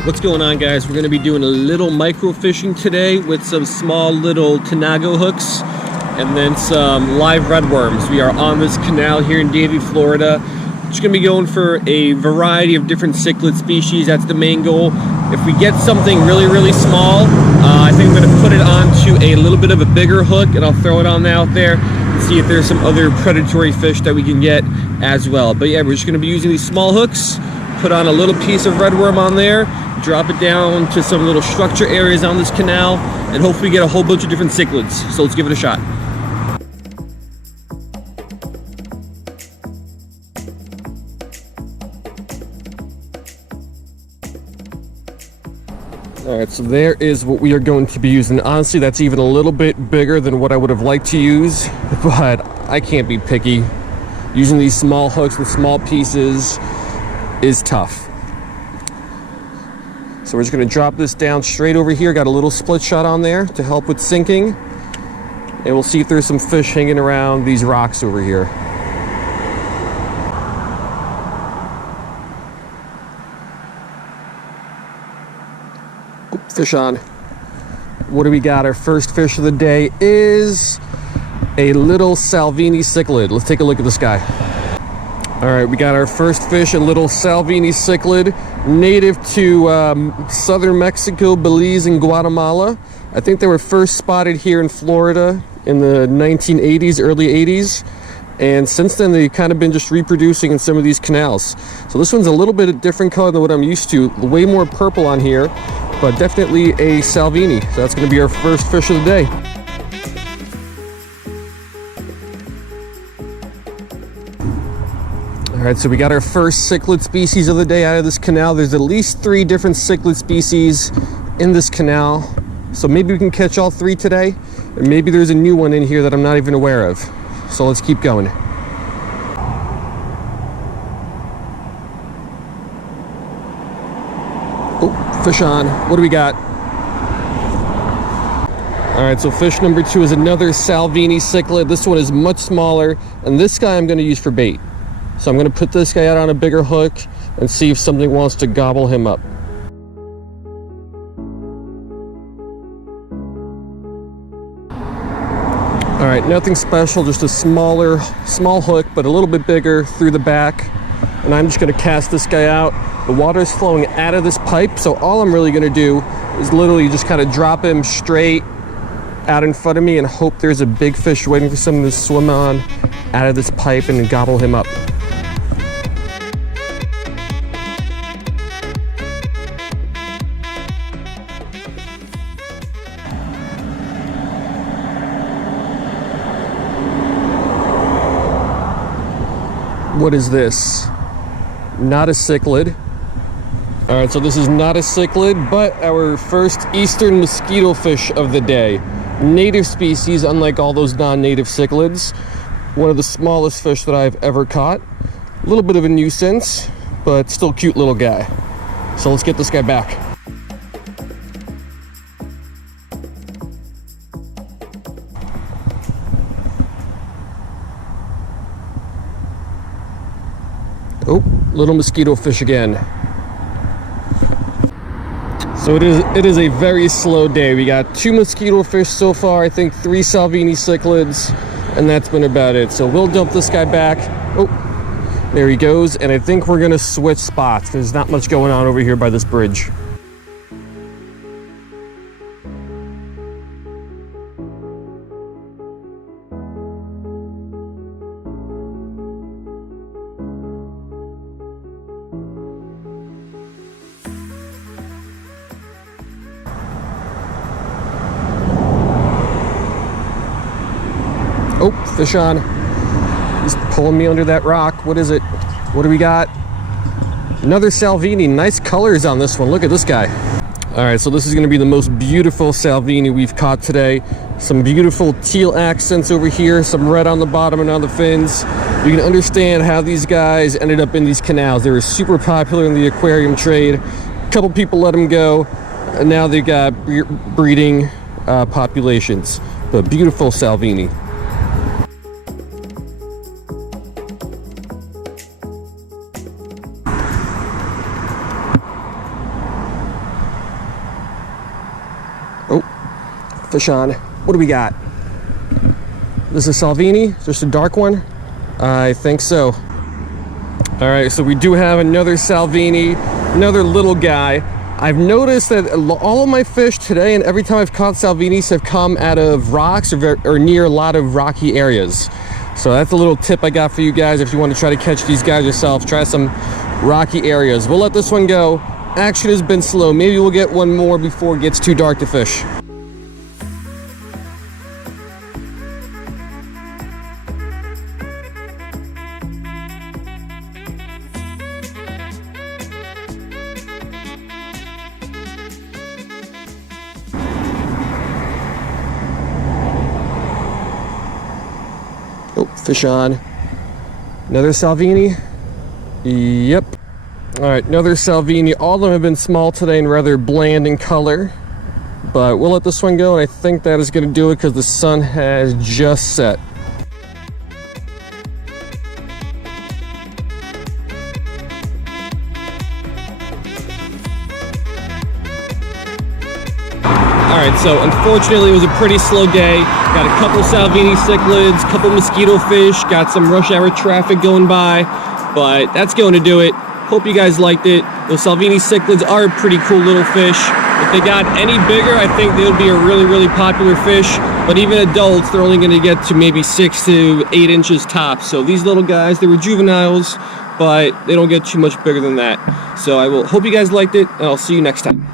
Alright, what's going on, guys? We're going to be doing a little microfishing today with some small little tanago hooks and then some live redworms. We are on this canal here in Davie, Florida. Just going to be going for a variety of different cichlid species. That's the main goal. If we get something really small, I think I'm going to put it onto a little bit of a bigger hook and I'll throw it on out there and see if there's some other predatory fish that we can get as well. But yeah, we're just going to be using these small hooks. Put on a little piece of redworm on there, drop it down to some little structure areas on this canal, and hopefully get a whole bunch of different cichlids. So let's give it a shot. Alright, so there is what we are going to be using. Honestly, that's even a little bit bigger than what I would have liked to use, but I can't be picky. Using these small hooks with small pieces is tough. So we're just going to drop this down straight over here. Got a little split shot on there to help with sinking, and we'll see if there's some fish hanging around these rocks over here. Oop, fish on. What do we got? Our first fish of the day is a little Salvini cichlid. Let's take a look at this guy. All right, we got our first fish, a little Salvini cichlid, native to southern Mexico, Belize, and Guatemala. I think they were first spotted here in Florida in the 1980s, early 80s. And since then, they've kind of been just reproducing in some of these canals. So this one's a little bit of different color than what I'm used to. Way more purple on here, but definitely a Salvini. So that's gonna be our first fish of the day. All right, so we got our first cichlid species of the day out of this canal. There's at least 3 different cichlid species in this canal. So maybe we can catch all 3 today, and maybe there's a new one in here that I'm not even aware of. So let's keep going. Oh, fish on. What do we got? All right, so fish number 2 is another Salvini cichlid. This one is much smaller, and this guy I'm gonna use for bait. So I'm going to put this guy out on a bigger hook and see if something wants to gobble him up. All right, nothing special, just a small hook, but a little bit bigger through the back. And I'm just going to cast this guy out. The water is flowing out of this pipe, so all I'm really going to do is literally just kind of drop him straight out in front of me and hope there's a big fish waiting for someone to swim on out of this pipe and gobble him up. What is this? Not a cichlid. All right, so this is not a cichlid, but our first eastern mosquito fish of the day. Native species, unlike all those non-native cichlids. One of the smallest fish that I've ever caught. A little bit of a nuisance, but still cute little guy. So let's get this guy back. Oh, little mosquito fish again. So it is a very slow day. We got 2 mosquito fish so far, I think 3 Salvini cichlids, and that's been about it. So we'll dump this guy back. Oh, there he goes. And I think we're gonna switch spots. There's not much going on over here by this bridge. Oh, fish on. He's pulling me under that rock. What is it? What do we got? Another Salvini. Nice colors on this one. Look at this guy. All right, so this is going to be the most beautiful Salvini we've caught today. Some beautiful teal accents over here, some red on the bottom and on the fins. You can understand how these guys ended up in these canals. They were super popular in the aquarium trade. A couple people let them go, and now they've got breeding populations. But beautiful Salvini. Fish on. What do we got? This is Salvini, just a dark one? I think so. All right, so we do have another Salvini, another little guy. I've noticed that all of my fish today and every time I've caught Salvinis have come out of rocks or near a lot of rocky areas. So that's a little tip I got for you guys if you want to try to catch these guys yourself. Try some rocky areas. We'll let this one go. Action has been slow. Maybe we'll get one more before it gets too dark to fish. Oh, fish on. Another Salvini. Yep. All right, another Salvini. All of them have been small today and rather bland in color. But we'll let this one go, and I think that is going to do it because the sun has just set. Alright, so unfortunately it was a pretty slow day. Got a couple Salvini cichlids, couple mosquito fish, got some rush hour traffic going by, but that's going to do it. Hope you guys liked it. Those Salvini cichlids are a pretty cool little fish. If they got any bigger, I think they would be a really, really popular fish, but even adults, they're only going to get to maybe 6 to 8 inches tops. So these little guys, they were juveniles, but they don't get too much bigger than that. So I will hope you guys liked it, and I'll see you next time.